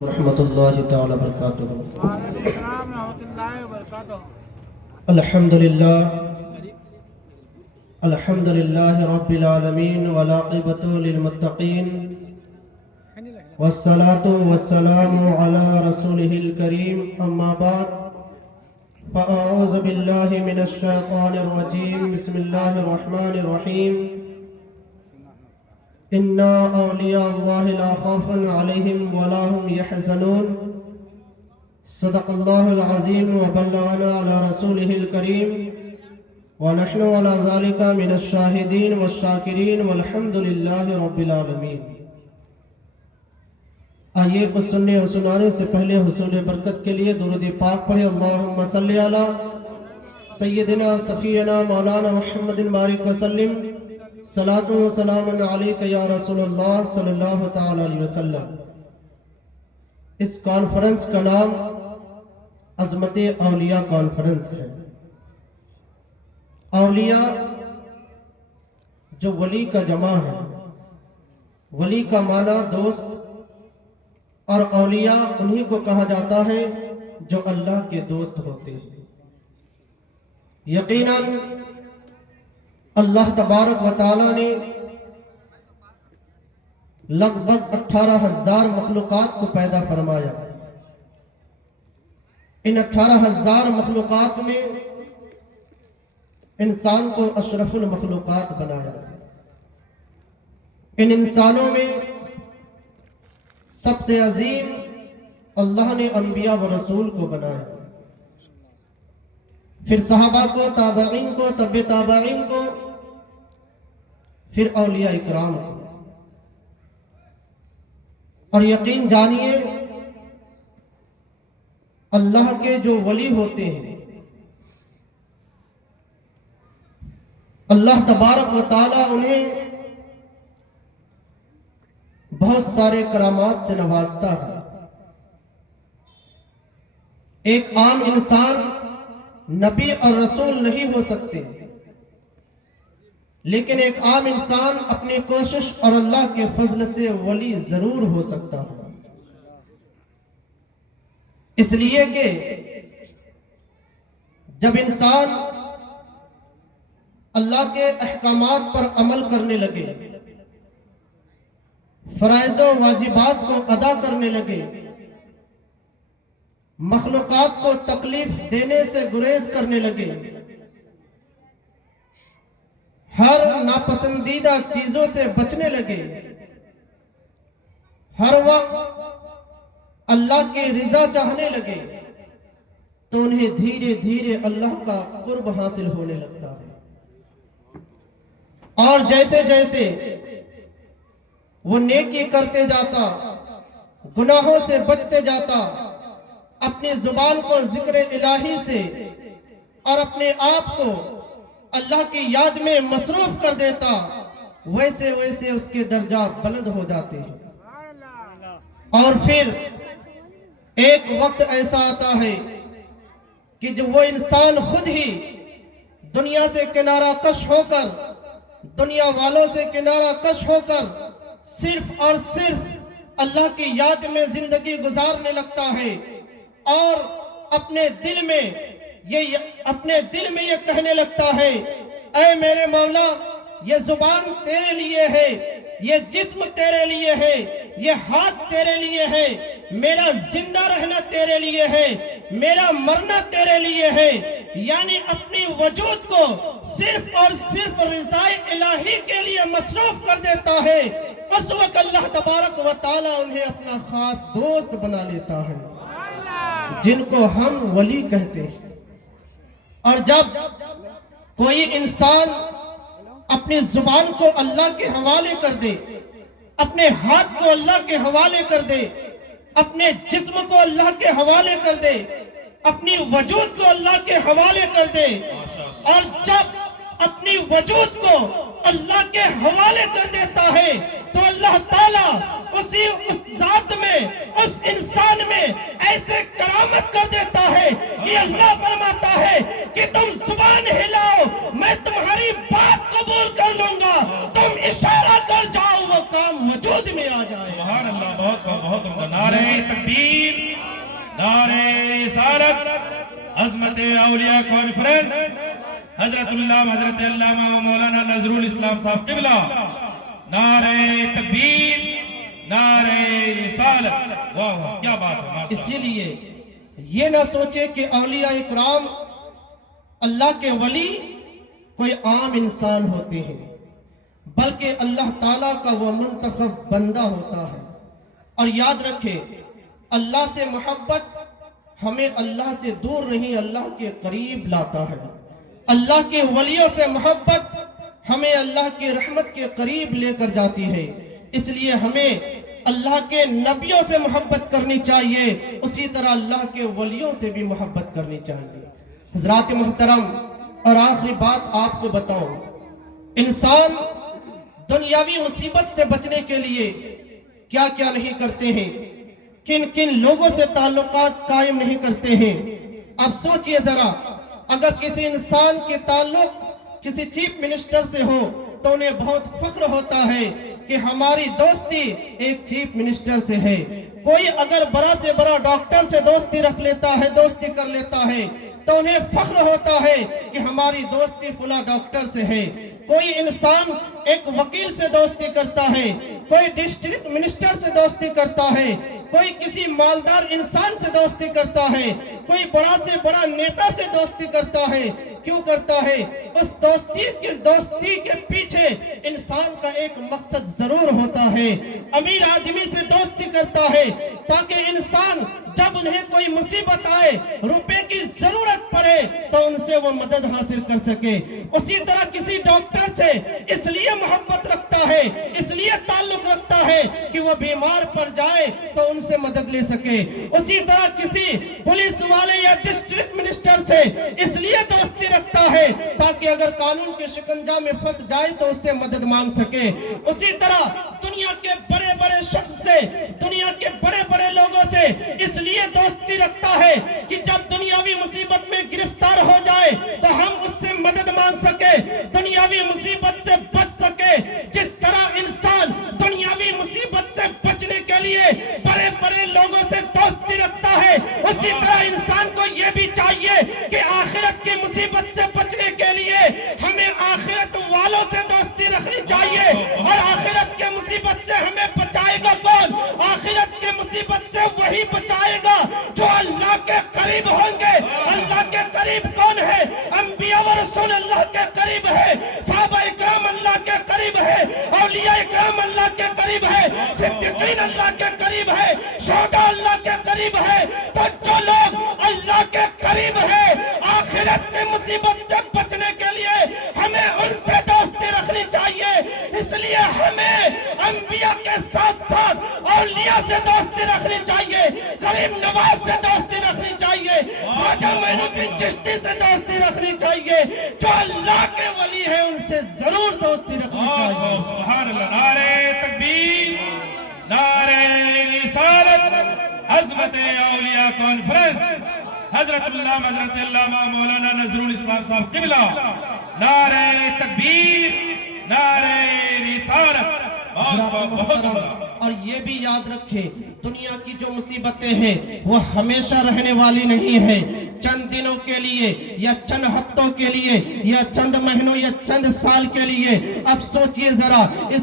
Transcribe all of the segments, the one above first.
ورحمۃ اللہ تعالی وبرکاتہ۔ وعلیکم السلام ورحمۃ اللہ وبرکاتہ۔ الحمد للہ رب العالمین والعاقبۃ للمتقین والصلاة والسلام علی رسولہ الکریم، اما بعد فاعوذ باللہ من الشیطان الرجیم، بسم اللہ الرحمن الرحیم۔ انا اولیاء اللہ لا خوف علیہم ولا هم یحزنون، صدق اللہ العظیم وبلغنا علی رسولہ الکریم، ونحن على ذلك من الشاہدین والشاکرین والحمد للہ رب العالمین۔ آئیے کچھ سننے اور سنانے سے پہلے حصول برکت کے لیے درود پاک پڑھے۔ اللہم صلی علی سیدنا صفینا مولانا محمد بارک وسلم، صلاۃ و سلام علیک یا رسول اللہ صلی اللہ تعالی علیہ وسلم۔ اس کانفرنس کا نام عظمت اولیاء کانفرنس ہے۔ اولیاء جو ولی کا جمع ہے، ولی کا معنی دوست، اور اولیاء انہی کو کہا جاتا ہے جو اللہ کے دوست ہوتے ہیں۔ یقیناً اللہ تبارک و تعالی نے لگ بھگ 18,000 مخلوقات کو پیدا فرمایا۔ ان 18,000 مخلوقات میں انسان کو اشرف المخلوقات بنایا۔ ان انسانوں میں سب سے عظیم اللہ نے انبیاء و رسول کو بنایا، پھر صحابہ کو، تابعین کو، تبع تابعین کو، پھر اولیاء اکرام کو۔ اور یقین جانیے اللہ کے جو ولی ہوتے ہیں، اللہ تبارک و تعالی انہیں بہت سارے کرامات سے نوازتا ہے۔ ایک عام انسان نبی اور رسول نہیں ہو سکتے، لیکن ایک عام انسان اپنی کوشش اور اللہ کے فضل سے ولی ضرور ہو سکتا ہے۔ اس لیے کہ جب انسان اللہ کے احکامات پر عمل کرنے لگے، فرائض و واجبات کو ادا کرنے لگے، مخلوقات کو تکلیف دینے سے گریز کرنے لگے، ہر ناپسندیدہ چیزوں سے بچنے لگے، ہر وقت اللہ کی رضا چاہنے لگے، تو انہیں دھیرے دھیرے اللہ کا قرب حاصل ہونے لگتا ہے۔ اور جیسے جیسے وہ نیکی کرتے جاتا، گناہوں سے بچتے جاتا، اپنی زبان کو ذکر الہی سے اور اپنے آپ کو اللہ کی یاد میں مصروف کر دیتا، ویسے ویسے اس کے درجات بلند ہو جاتے ہیں۔ اور پھر ایک وقت ایسا آتا ہے کہ جب وہ انسان خود ہی دنیا سے کنارہ کش ہو کر، دنیا والوں سے کنارہ کش ہو کر صرف اور صرف اللہ کی یاد میں زندگی گزارنے لگتا ہے، اور اپنے دل میں یہ کہنے لگتا ہے، اے میرے مولا، یہ زبان تیرے لیے ہے، یہ جسم تیرے لیے ہے، یہ ہاتھ تیرے لیے ہے، میرا زندہ رہنا تیرے لیے ہے، میرا مرنا تیرے لیے ہے۔ یعنی اپنی وجود کو صرف اور صرف رضا الہی کے لیے مصروف کر دیتا ہے۔ اس وقت اللہ تبارک و تعالی انہیں اپنا خاص دوست بنا لیتا ہے، جن کو ہم ولی کہتے ہیں۔ اور جب کوئی انسان اپنی زبان کو اللہ کے حوالے کر دے، اپنے ہاتھ کو اللہ کے حوالے کر دے، اپنے جسم کو اللہ کے حوالے کر دے، اپنی وجود کو اللہ کے حوالے کر دے، اور جب اپنی وجود کو اللہ کے حوالے کر دیتا ہے، تو اللہ تعالیٰ اس ذات میں، اس انسان میں ایسے کرامت کر دیتا ہے کہ اللہ فرماتا ہے کہ تم زبان ہلاؤ، میں تمہاری بات قبول کر لوں گا، تم اشارہ کر جاؤ، وہ کام وجود میں آ جائے۔ سبحان اللہ، بہت بہت نعرہ تکبیر۔ نعرہ رسالت عظمت اولیاء کانفرنس حضرت علامہ و مولانا نظر الاسلام صاحب قبلہ، نعرہ تکبیر، نعرہ رسالت۔ واہ واہ کیا بات ہے۔ اسی لیے یہ نہ سوچے کہ اولیاء اکرام اللہ کے ولی کوئی عام انسان ہوتے ہیں، بلکہ اللہ تعالیٰ کا وہ منتخب بندہ ہوتا ہے۔ اور یاد رکھے، اللہ سے محبت ہمیں اللہ سے دور نہیں، اللہ کے قریب لاتا ہے۔ اللہ کے ولیوں سے محبت ہمیں اللہ کی رحمت کے قریب لے کر جاتی ہے۔ اس لیے ہمیں اللہ کے نبیوں سے محبت کرنی چاہیے، اسی طرح اللہ کے ولیوں سے بھی محبت کرنی چاہیے۔ حضرات محترم، اور آخری بات آپ کو بتاؤں، انسان دنیاوی مصیبت سے بچنے کے لیے کیا کیا نہیں کرتے ہیں، کن کن لوگوں سے تعلقات قائم نہیں کرتے ہیں۔ اب سوچئے ذرا، اگر کسی انسان کے تعلق کسی چیف منسٹر سے ہو تو انہیں بہت فخر ہوتا ہے کہ ہماری دوستی ایک چیف منسٹر سے ہے۔ کوئی اگر بڑا سے بڑا ڈاکٹر سے دوستی رکھ لیتا ہے، دوستی کر لیتا ہے، تو انہیں فخر ہوتا ہے کہ ہماری دوستی فلاں ڈاکٹر سے ہے۔ کوئی انسان ایک وکیل سے دوستی کرتا ہے، کوئی ڈسٹرکٹ منسٹر سے دوستی کرتا ہے، کوئی کسی مالدار انسان سے دوستی کرتا ہے، کوئی بڑا سے بڑا نیتا سے دوستی کرتا ہے۔ کیوں کرتا ہے؟ اس دوستی کے پیچھے انسان کا ایک مقصد ضرور ہوتا ہے۔ امیر آدمی سے دوستی کرتا ہے تاکہ انسان جب انہیں کوئی مصیبت آئے، روپے کی ضرورت پڑے تو ان سے وہ مدد حاصل کر سکے۔ اسی طرح کسی ڈاکٹر سے اس لیے محبت رکھتا ہے، اس لیے تعلق رکھتا ہے کہ وہ بیمار پڑ جائے تو ان سے مدد لے سکے۔ اسی طرح کسی پولیس والے یا ڈسٹرکٹ منسٹر سے اس لیے دوستی رکھتا ہے تاکہ اگر قانون کے شکنجہ میں پھنس جائے تو اس سے مدد مانگ سکے۔ اسی طرح دنیا کے بڑے بڑے شخص سے، دنیا کے بڑے بڑے لوگوں سے اس لیے دوستی رکھتا ہے کہ جب دنیاوی مصیبت میں گرفتار ہو جائے تو ہم اس سے مدد مانگ سکے، دنیاوی مصیبت سے بچ سکے۔ جس طرح انسان دنیاوی مصیبت سے بچنے کے لیے بڑے بڑے لوگوں سے دوستی رکھتا ہے، اسی طرح انسان کو یہ بھی چاہیے کہ آخرت کی مصیبت سے بچنے کے لیے ہمیں آخرت والوں سے دوستی رکھنی چاہیے۔ اور آخرت کے مصیبت سے ہمیں بچائے گا کون؟ آخرت کے مصیبت سے وہی بچائے گا جو اللہ کے قریب ہوں گے۔ اللہ کے قریب کون ہے؟ انبیاء و رسول اللہ کے قریب ہے، صحابہ اکرام اللہ کے قریب ہے، اولیاء اکرام اللہ کے قریب ہے، صدیقین اللہ کے قریب ہے، شہداء اللہ کے قریب ہے۔ تو جو لوگ اللہ کے قریب ہے، آخرت کی مصیبت سے بچنے کے لیے ہمیں ان سے دوستی رکھنی چاہیے۔ اس لیے ہمیں انبیاء کے ساتھ ساتھ اولیاء سے دوستی رکھنی چاہیے، غریب نواز سے دوستی رکھنی چاہیے، خواجہ معین الدین چشتی سے دوستی رکھنی چاہیے۔ جو اللہ کے ولی ہیں ان سے ضرور دوستی رکھنی چاہیے۔ سبحان اللہ۔ نعرہ تکبیر، نعرہ رسالت عظمت اولیاء کانفرنس حضرت علامہ مولانا نظر الاسلام صاحب قبلہ، نعرہ تکبیر، نعرہ رسالت۔ اور یہ بھی یاد رکھیں، دنیا کی جو مصیبتیں ہیں وہ ہمیشہ رہنے والی نہیں ہیں، چند دنوں کے لیے یا چند ہفتوں کے لیے یا چند مہینوں یا چند سال کے لیے۔ اب سوچئے ذرا، اس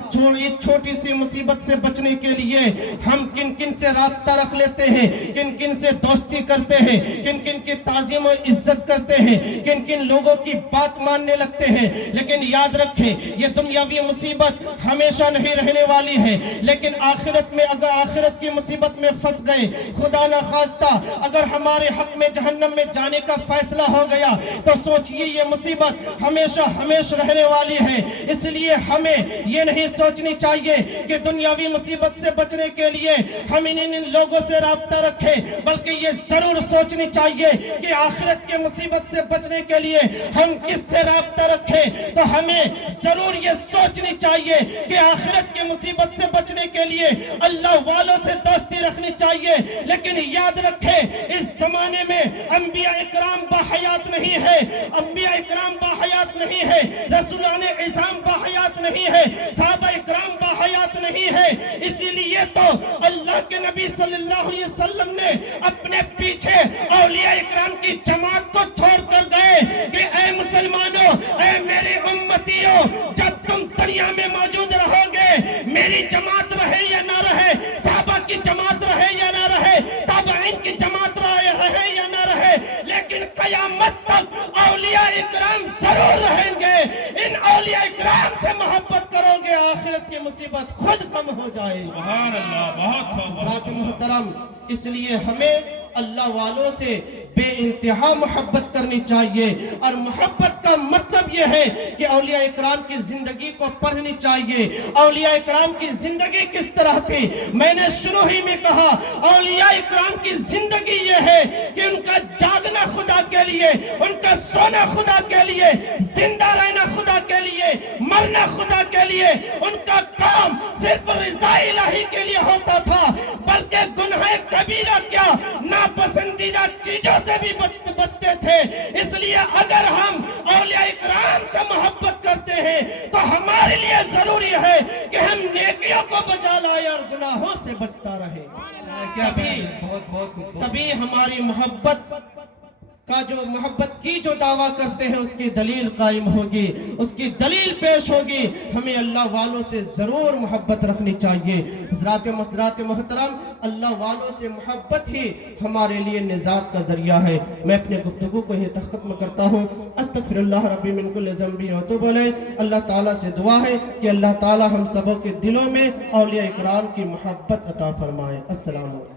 چھوٹی سی مصیبت سے بچنے کے لیے ہم کن کن سے رابطہ رکھ لیتے ہیں، کن کن سے دوستی کرتے ہیں، کن کن کی تعظیم و عزت کرتے ہیں، کن کن لوگوں کی بات ماننے لگتے ہیں۔ لیکن یاد رکھیں، یہ دنیاوی مصیبت ہمیشہ نہیں رہنے والی ہے، لیکن آخرت میں اگر آخرت کی مصیبت میں پھنس گئے، خدا نہ خواستہ اگر ہمارے حق میں جہنم میں جانے کا فیصلہ ہو گیا تو سوچئے یہ مصیبت ہمیشہ رہنے والی ہے۔ اس لیے ہمیں یہ نہیں سوچنی چاہیے کہ دنیاوی مصیبت سے بچنے کے لیے ہم ان لوگوں سے رابطہ رکھیں، بلکہ یہ ضرور سوچنی چاہیے کہ آخرت کے مصیبت سے بچنے کے لیے ہم کس سے رابطہ رکھیں۔ تو ہمیں ضرور یہ سوچنی چاہیے کہ آخرت کے مصیبت سے بچنے کے لیے اللہ والوں سے دوستی رکھنی چاہیے۔ لیکن یاد رکھیں، اس زمانے میں انبیاء اکرام باحیات نہیں ہے، انبیاء اکرام باحیات نہیں ہے، رسولان اعظام باحیات نہیں ہے، صحابہ اکرام باحیات نہیں ہوتی ہے. اسی لیے تو اللہ کے نبی صلی اللہ علیہ وسلم نے اپنے پیچھے اولیاء اکرام کی جماعت کو چھوڑ کر گئے کہ اے مسلمانوں، اے میری امتیوں، جب تم دنیا میں موجود رہو گے، میری جماعت رہے یا نہ رہے، صحابہ کی جماعت رہے یا نہ رہے، تابعین کی جماعت رہے یا نہ رہے، لیکن قیامت تک اولیاء اکرام ضرور رہیں گے. ان اولیاء اکرام سے محبت کرو گے، آخرت کی مصیبت خود کم ہو جائے. سبحان اللہ، بہت خوب. ذات محترم، اس لیے ہمیں اللہ والوں سے بے انتہا محبت کرنی چاہیے. اور محبت کا مطلب یہ ہے کہ اولیاء اکرام کی زندگی کو پڑھنی چاہیے. اولیاء اکرام کی زندگی کس طرح تھی؟ میں نے شروع ہی میں کہا، اولیاء اکرام کی زندگی یہ ہے کہ ان کا جاگنا خدا کے لیے، ان کا سونا خدا کے لیے، زندہ رہنا خدا کے لیے، مرنا خدا کے لیے. ان کا کام صرف رضا الہی کے لیے ہوتا تھا، بلکہ گناہ کبیرہ کیا، ناپسندیدہ چیزوں سے بھی بچتے تھے. اس لیے اگر ہم اولیاء اکرام سے محبت کرتے ہیں تو ہمارے لیے ضروری ہے کہ ہم نیکیوں کو بجا لائیں اور گناہوں سے بچتا رہے. تبھی ہماری محبت کی جو دعویٰ کرتے ہیں اس کی دلیل قائم ہوگی، اس کی دلیل پیش ہوگی. ہمیں اللہ والوں سے ضرور محبت رکھنی چاہیے. حضرات محترم، اللہ والوں سے محبت ہی ہمارے لیے نجات کا ذریعہ ہے. میں اپنے گفتگو کو یہیں تک ختم کرتا ہوں. استغفر اللہ ربی من کل ذنب واتوب الیہ. اللہ تعالیٰ سے دعا ہے کہ اللہ تعالیٰ ہم سبوں کے دلوں میں اولیاء اکرام کی محبت عطا فرمائے. السلام علیکم.